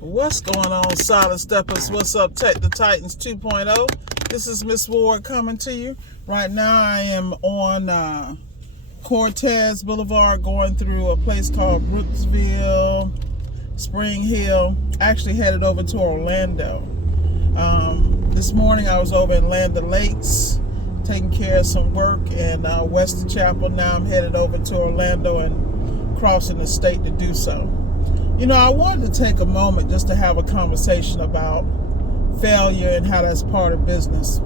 What's going on, Solid Steppers? What's up, Tech the Titans 2.0? This is Miss Ward coming to you. Right now I am on Cortez Boulevard going through a place called Brooksville, Spring Hill. Actually headed over to Orlando. This morning I was over in Land Lakes taking care of some work in Western Chapel. Now I'm headed over to Orlando and crossing the state to do so. You know, I wanted to take a moment just to have a conversation about failure and how that's part of business.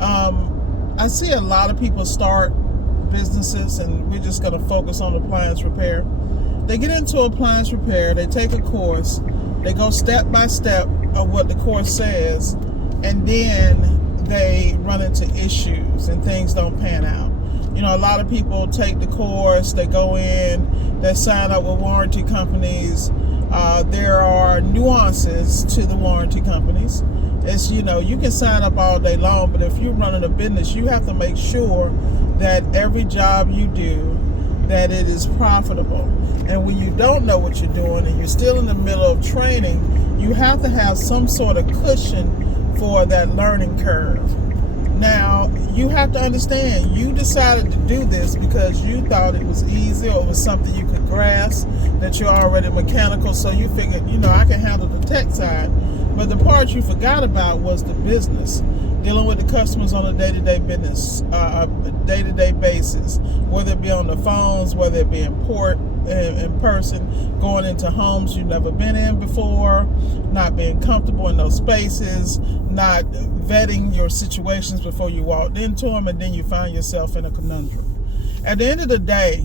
I see a lot of people start businesses, and we're just going to focus on appliance repair. They get into appliance repair, they take a course, they go step by step of what the course says, and then they run into issues and things don't pan out. You know, a lot of people take the course, they go in, they sign up with warranty companies. There are nuances to the warranty companies. It's, you know, you can sign up all day long, but if you're running a business, you have to make sure that every job you do, that it is profitable. And when you don't know what you're doing and you're still in the middle of training, you have to have some sort of cushion for that learning curve. Now, you have to understand, you decided to do this because you thought it was easy or it was something you could grasp, that you're already mechanical, so you figured, you know, I can handle the tech side. But the part you forgot about was the business, dealing with the customers on a day-to-day business, day-to-day basis, whether it be on the phones, whether it be in person, going into homes you've never been in before, not being comfortable in those spaces, not vetting your situations before you walked into them, and then you find yourself in a conundrum. At the end of the day,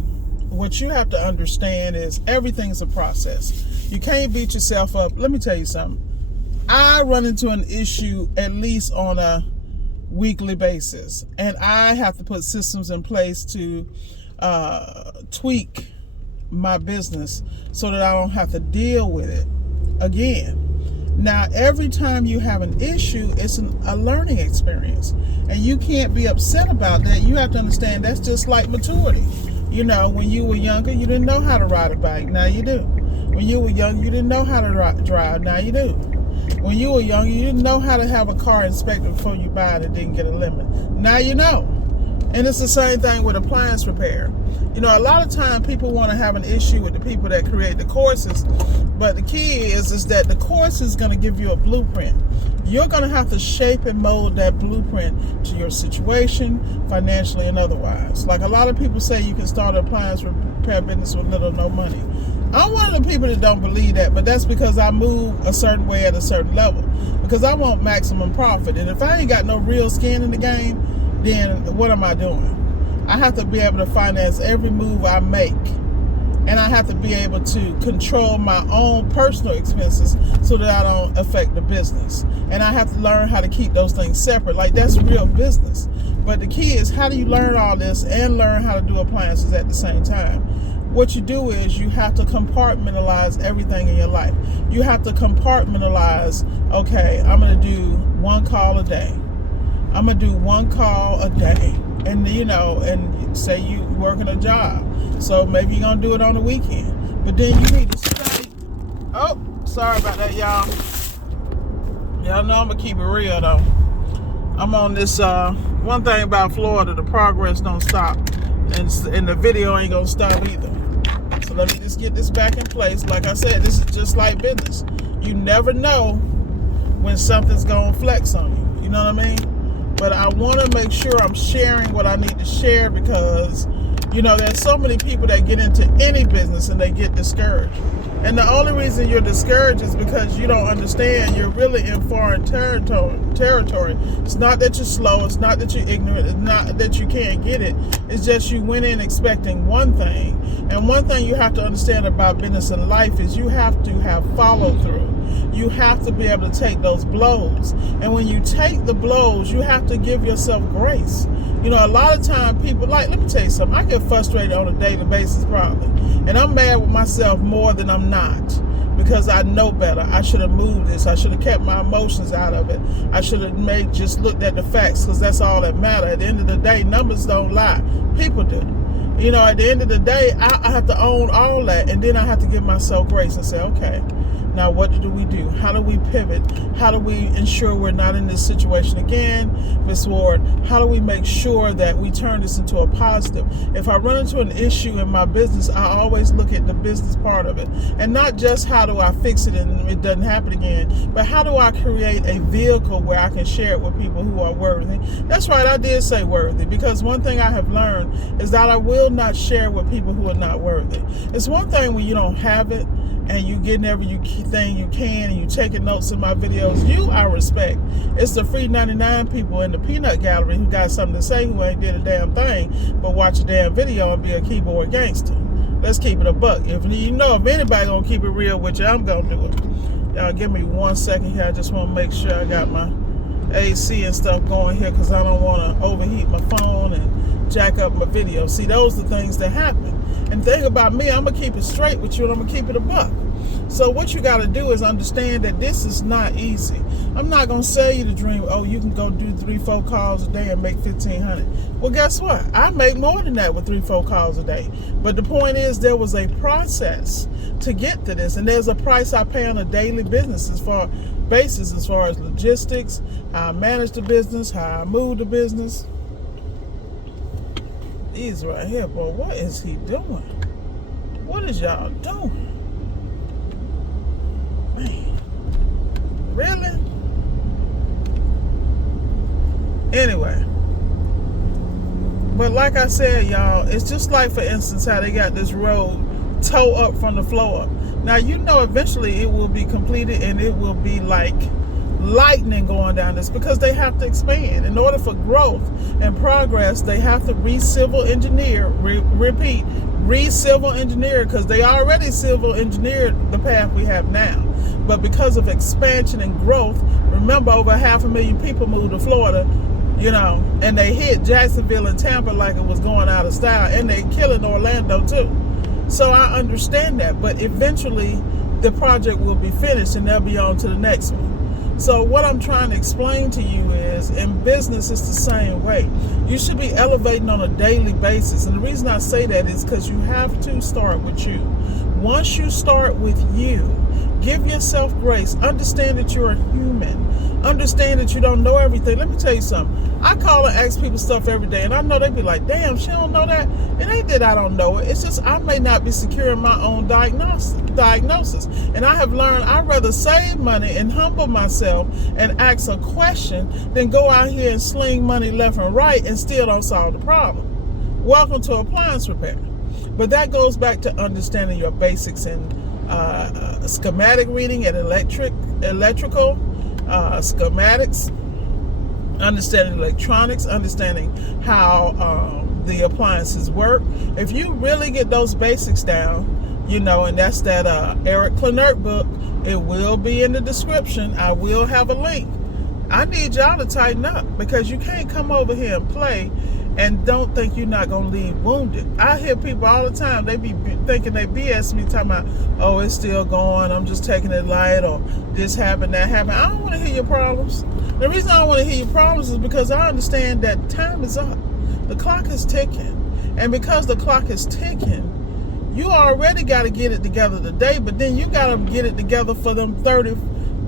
what you have to understand is everything's a process. You can't beat yourself up. Let me tell you something. I run into an issue at least on a weekly basis, and I have to put systems in place to tweak my business so that I don't have to deal with it again. Now, every time you have an issue, it's a learning experience, and you can't be upset about that. You have to understand that's just like maturity. You know, when you were younger, you didn't know how to ride a bike. Now you do. When you were young, you didn't know how to drive. Now you do. When you were young, you didn't know how to have a car inspected before you buy it and didn't get a limit. Now you know. And it's the same thing with appliance repair. You know, a lot of time people want to have an issue with the people that create the courses, but the key is that the course is going to give you a blueprint. You're going to have to shape and mold that blueprint to your situation, financially and otherwise. Like a lot of people say you can start an appliance repair business with little or no money. I'm one of the people that don't believe that, but that's because I move a certain way at a certain level, because I want maximum profit. And if I ain't got no real skin in the game, then what am I doing? I have to be able to finance every move I make, and I have to be able to control my own personal expenses so that I don't affect the business. And I have to learn how to keep those things separate. Like, that's real business. But the key is, how do you learn all this and learn how to do appliances at the same time? What you do is you have to compartmentalize everything in your life. You have to compartmentalize, okay, I'm going to do one call a day. I'm going to do one call a day. And, you know, and say you working a job. So maybe you're going to do it on the weekend. But then you need to study. Oh, sorry about that, y'all. Y'all know I'm going to keep it real, though. I'm on this, one thing about Florida, the progress don't stop. And the video ain't going to stop either. So let me just get this back in place. Like I said, this is just like business. You never know when something's going to flex on you. You know what I mean? But I want to make sure I'm sharing what I need to share, because, you know, there's so many people that get into any business and they get discouraged. And the only reason you're discouraged is because you don't understand. You're really in foreign territory. It's not that you're slow. It's not that you're ignorant. It's not that you can't get it. It's just you went in expecting one thing. And one thing you have to understand about business and life is you have to have follow through. You have to be able to take those blows. And when you take the blows, you have to give yourself grace. You know, a lot of time people, like, let me tell you something, I get frustrated on a daily basis probably. And I'm mad with myself more than I'm not, because I know better. I should have moved this. I should have kept my emotions out of it. I should have just looked at the facts, because that's all that matters. At the end of the day, numbers don't lie. People do. You know, at the end of the day, I have to own all that, and then I have to give myself grace and say, okay, Now, what do we do? How do we pivot? How do we ensure we're not in this situation again? Ms. Ward, how do we make sure that we turn this into a positive? If I run into an issue in my business, I always look at the business part of it. And not just how do I fix it and it doesn't happen again, but how do I create a vehicle where I can share it with people who are worthy? That's right, I did say worthy, because one thing I have learned is that I will not share with people who are not worthy. It's one thing when you don't have it, and you getting every thing you can, and you taking notes in my videos. You, I respect. It's the free 99 people in the peanut gallery who got something to say, who ain't did a damn thing, but watch a damn video and be a keyboard gangster. Let's keep it a buck. If anybody gonna keep it real with you, I'm gonna do it. Y'all give me 1 second here. I just want to make sure I got my AC and stuff going here, because I don't want to overheat my phone and jack up my video. See, those are the things that happen. And the thing about me, I'm going to keep it straight with you, and I'm going to keep it a buck. So what you got to do is understand that this is not easy. I'm not going to sell you the dream, oh, you can go do 3-4 calls a day and make $1,500. Well, guess what? I make more than that with 3-4 calls a day. But the point is, there was a process to get to this. And there's a price I pay on a daily basis as far as logistics, how I manage the business, how I move the business. These right here, boy, what is he doing? What is y'all doing? Man, really? Anyway, but like I said, y'all, it's just like, for instance, how they got this road toe up from the floor up. Now, eventually it will be completed, and it will be like lightning going down this, because they have to expand. In order for growth and progress, they have to re-civil engineer, re-civil engineer, because they already civil engineered the path we have now. But because of expansion and growth, remember, over 500,000 people moved to Florida, and they hit Jacksonville and Tampa like it was going out of style, and they killing Orlando too. So I understand that, but eventually the project will be finished and they'll be on to the next one. So what I'm trying to explain to you is, in business, it's the same way. You should be elevating on a daily basis. And the reason I say that is because you have to start with you. Once you start with you, give yourself grace. Understand that you're a human. Understand that you don't know everything. Let me tell you something. I call and ask people stuff every day, and I know they be like, damn, she don't know that. It ain't that I don't know it. It's just I may not be secure in my own diagnosis. And I have learned I'd rather save money and humble myself and ask a question than go out here and sling money left and right and still don't solve the problem. Welcome to appliance repair. But that goes back to understanding your basics in schematic reading and electrical schematics, understanding electronics, understanding how the appliances work. If you really get those basics down, and that's that Eric Clenert book. It will be in the description. I will have a link. I need y'all to tighten up, because you can't come over here and play and don't think you're not going to leave wounded. I hear people all the time, they be thinking they BS me, talking about, oh, it's still going, I'm just taking it light, or this happened, that happened. I don't want to hear your problems. The reason I don't want to hear your problems is because I understand that time is up. The clock is ticking. And because the clock is ticking, you already got to get it together today, but then you got to get it together for them 30,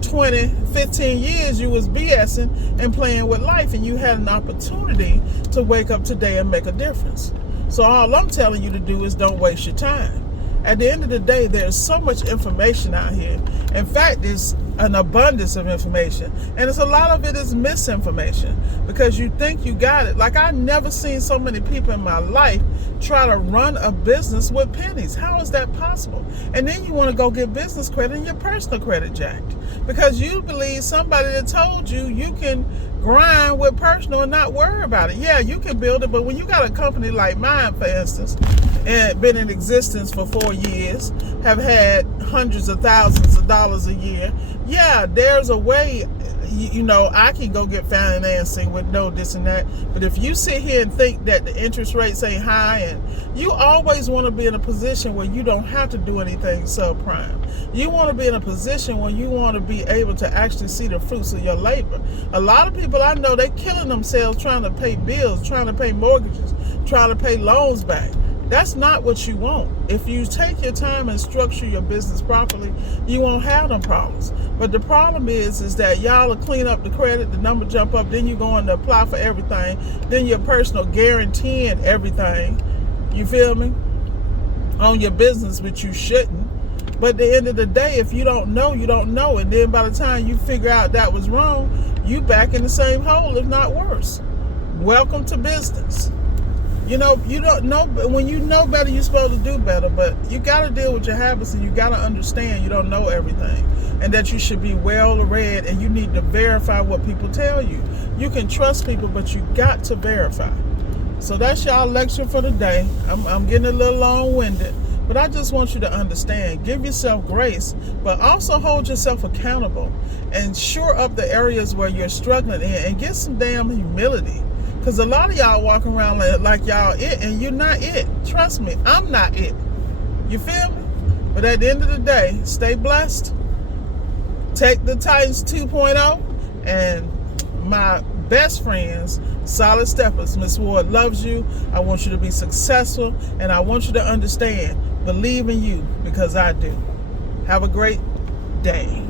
20, 15 years you was BSing and playing with life, and you had an opportunity to wake up today and make a difference. So all I'm telling you to do is don't waste your time. At the end of the day, there's so much information out here. In fact, there's an abundance of information, and a lot of it is misinformation, because you think you got it. Like, I've never seen so many people in my life try to run a business with pennies. How is that possible? And then you want to go get business credit and your personal credit jacked, because you believe somebody that told you you can grind with personal and not worry about it. Yeah, you can build it, but when you got a company like mine, for instance, and been in existence for 4 years, have had hundreds of thousands of dollars a year, yeah, there's a way, I can go get financing with no this and that. But if you sit here and think that the interest rates ain't high, and you always want to be in a position where you don't have to do anything subprime. You want to be in a position where you want to be able to actually see the fruits of your labor. A lot of people I know, they're killing themselves trying to pay bills, trying to pay mortgages, trying to pay loans back. That's not what you want. If you take your time and structure your business properly, you won't have them problems. But the problem is that y'all will clean up the credit, the number jump up, then you're going to apply for everything, then you're personal guaranteeing everything, you feel me, on your business, which you shouldn't. But at the end of the day, if you don't know, you don't know. And then by the time you figure out that was wrong, you back in the same hole, if not worse. Welcome to business. You know, you don't know, when you know better, you're supposed to do better. But you got to deal with your habits, and you got to understand you don't know everything. And that you should be well read, and you need to verify what people tell you. You can trust people, but you got to verify. So that's y'all lecture for the day. I'm getting a little long-winded. But I just want you to understand, give yourself grace, but also hold yourself accountable and shore up the areas where you're struggling in, and get some damn humility. Because a lot of y'all walk around like y'all it, and you're not it. Trust me, I'm not it. You feel me? But at the end of the day, stay blessed. Take the Titans 2.0, and my best friends, Solid Steppers, Miss Ward loves you. I want you to be successful, and I want you to understand, believe in you, because I do. Have a great day.